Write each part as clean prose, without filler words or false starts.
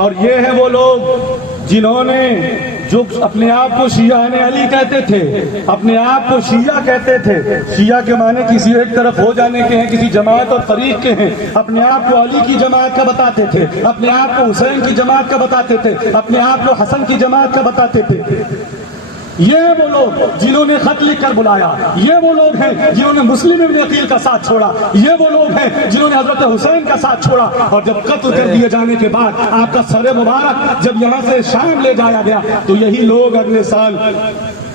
اور یہ ہیں وہ لوگ جنہوں نے جو اپنے آپ کو شیعہ علی کہتے تھے، اپنے آپ کو شیعہ کہتے تھے، شیعہ کے معنی کسی ایک طرف ہو جانے کے ہیں، کسی جماعت اور فریق کے ہیں، اپنے آپ کو علی کی جماعت کا بتاتے تھے، اپنے آپ کو حسین کی جماعت کا بتاتے تھے، اپنے آپ کو حسن کی جماعت کا بتاتے تھے۔ یہ وہ لوگ جنہوں نے خط لکھ کر بلایا، یہ وہ لوگ ہیں جنہوں نے مسلم ابن عقیل کا ساتھ چھوڑا، یہ وہ لوگ ہیں جنہوں نے حضرت حسین کا ساتھ چھوڑا، اور جب قتل کر دیے جانے کے بعد آپ کا سر مبارک جب یہاں سے شام لے جایا گیا تو یہی لوگ اگلے سال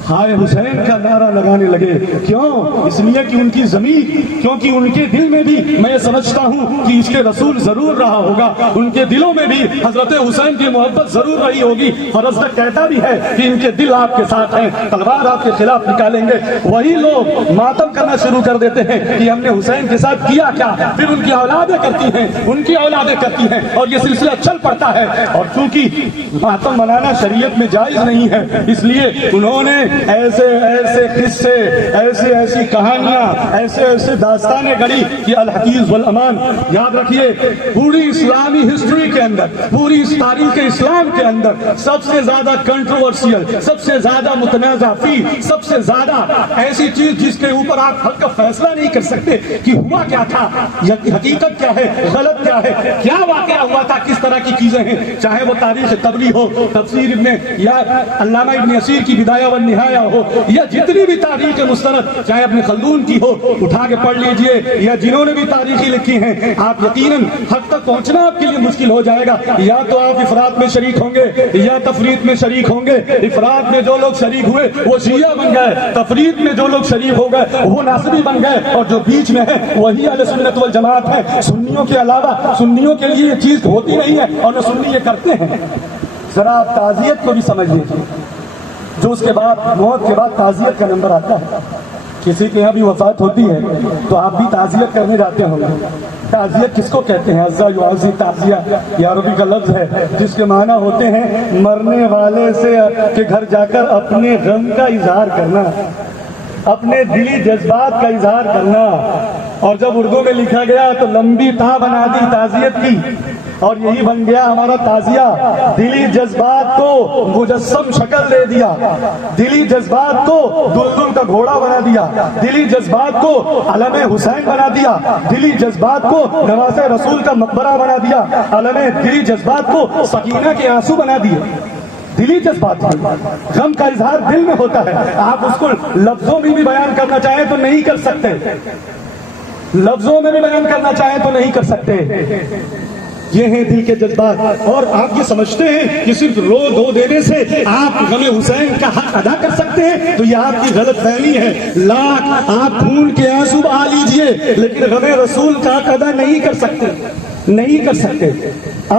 ہائے حسین کا نعرہ لگانے لگے۔ کیوں؟ اس لیے کہ ان کی ضمیر، کیونکہ ان کے دل میں بھی میں سمجھتا ہوں کہ اس کے رسول ضرور رہا ہوگا، ان کے دلوں میں بھی حضرت حسین کی محبت ضرور رہی ہوگی۔ فرزدق کہتا بھی ہے کہ ان کے دل آپ کے ساتھ ہیں، تلوار آپ کے خلاف نکالیں گے۔ وہی لوگ ماتم کرنا شروع کر دیتے ہیں کہ ہم نے حسین کے ساتھ کیا کیا، پھر ان کی اولادیں کرتی ہیں، ان کی اولادیں کرتی ہیں، اور یہ سلسلہ چل پڑتا ہے۔ اور چونکہ ماتم منانا شریعت میں جائز نہیں ہے، اس لیے انہوں نے ایسے ایسے قصے، ایسی کہانیاں، ایسے داستانیں گڑی کہ الحفیظ والامان۔ یاد رکھیے پوری اسلامی ہسٹری کے اندر، پوری تاریخ اسلام کے اندر سب سے زیادہ کنٹروورسیل، سب سے زیادہ متنازع فی، سب سے زیادہ ایسی چیز جس کے اوپر آپ حق کا فیصلہ نہیں کر سکتے کہ ہوا کیا تھا، حقیقت کیا ہے، غلط کیا ہے، کیا واقعہ ہوا تھا، کس طرح کی چیزیں ہیں، چاہے وہ تاریخ طبری ہو، تفسیر ابن یا علامہ ابن اسیر کی بدایہ والنہایہ ہو، یا جتنی بھی تاریخ مستند چاہے اپنے خلدون کی ہو، اٹھا کے پڑھ لیجئے، یا جنہوں نے بھی تاریخی لکھی ہیں، آپ یقیناً حق تک پہنچنا آپ کے لیے مشکل ہو جائے گا۔ یا تو آپ افراط میں شریک ہوں گے یا تفریط میں شریک ہوں گے۔ افراط میں جو لوگ شریک ہوئے وہ شیعہ بن گئے، تفریط میں جو لوگ شریک ہو گئے وہ ناصبی بن گئے، اور جو بیچ میں ہے وہی اہل سنت والجماعت ہے۔ سنیوں کے علاوہ سنیوں کے لیے یہ چیز ہوتی نہیں ہے، اور نہ سنی یہ کرتے ہیں۔ ذرا آپ تعزیت کو بھی سمجھ لیجیے، جو اس کے بعد موت کے بعد تعزیت کا نمبر آتا ہے۔ کسی کے یہاں بھی وفات ہوتی ہے تو آپ بھی تعزیت کرنے جاتے ہوں گے۔ تعزیت کس کو کہتے ہیں؟ عزا یعزی تعزیہ یہ عربی کا لفظ ہے جس کے معنی ہوتے ہیں مرنے والے سے کے گھر جا کر اپنے غم کا اظہار کرنا، اپنے دلی جذبات کا اظہار کرنا۔ اور جب اردو میں لکھا گیا تو لمبی تا بنا دی تعزیت کی، اور یہی بن گیا ہمارا تعزیہ۔ دلی جذبات کو مجسم شکل دے دیا، دلی جذبات کو دلدل کا گھوڑا بنا دیا، دلی جذبات کو علم حسین بنا دیا، دلی جذبات کو نواز رسول کا مقبرہ بنا دیا، دلی جذبات کو سکینہ کے آنسو بنا دیے۔ دلی جذبات، غم کا اظہار دل میں ہوتا ہے، آپ اس کو لفظوں میں بھی بیان کرنا چاہیں تو نہیں کر سکتے، لفظوں میں بھی بیان کرنا چاہیں تو نہیں کر سکتے۔ یہ ہیں دل کے جذبات۔ اور آپ یہ سمجھتے ہیں کہ صرف رو دو دینے سے آپ غم حسین کا حق ادا کر سکتے ہیں، تو یہ آپ کی غلط فہمی ہے۔ لاکھ آپ خون کے آنسو بہا لیجئے لیکن غم رسول کا حق ادا نہیں کر سکتے، نہیں کر سکتے۔ اب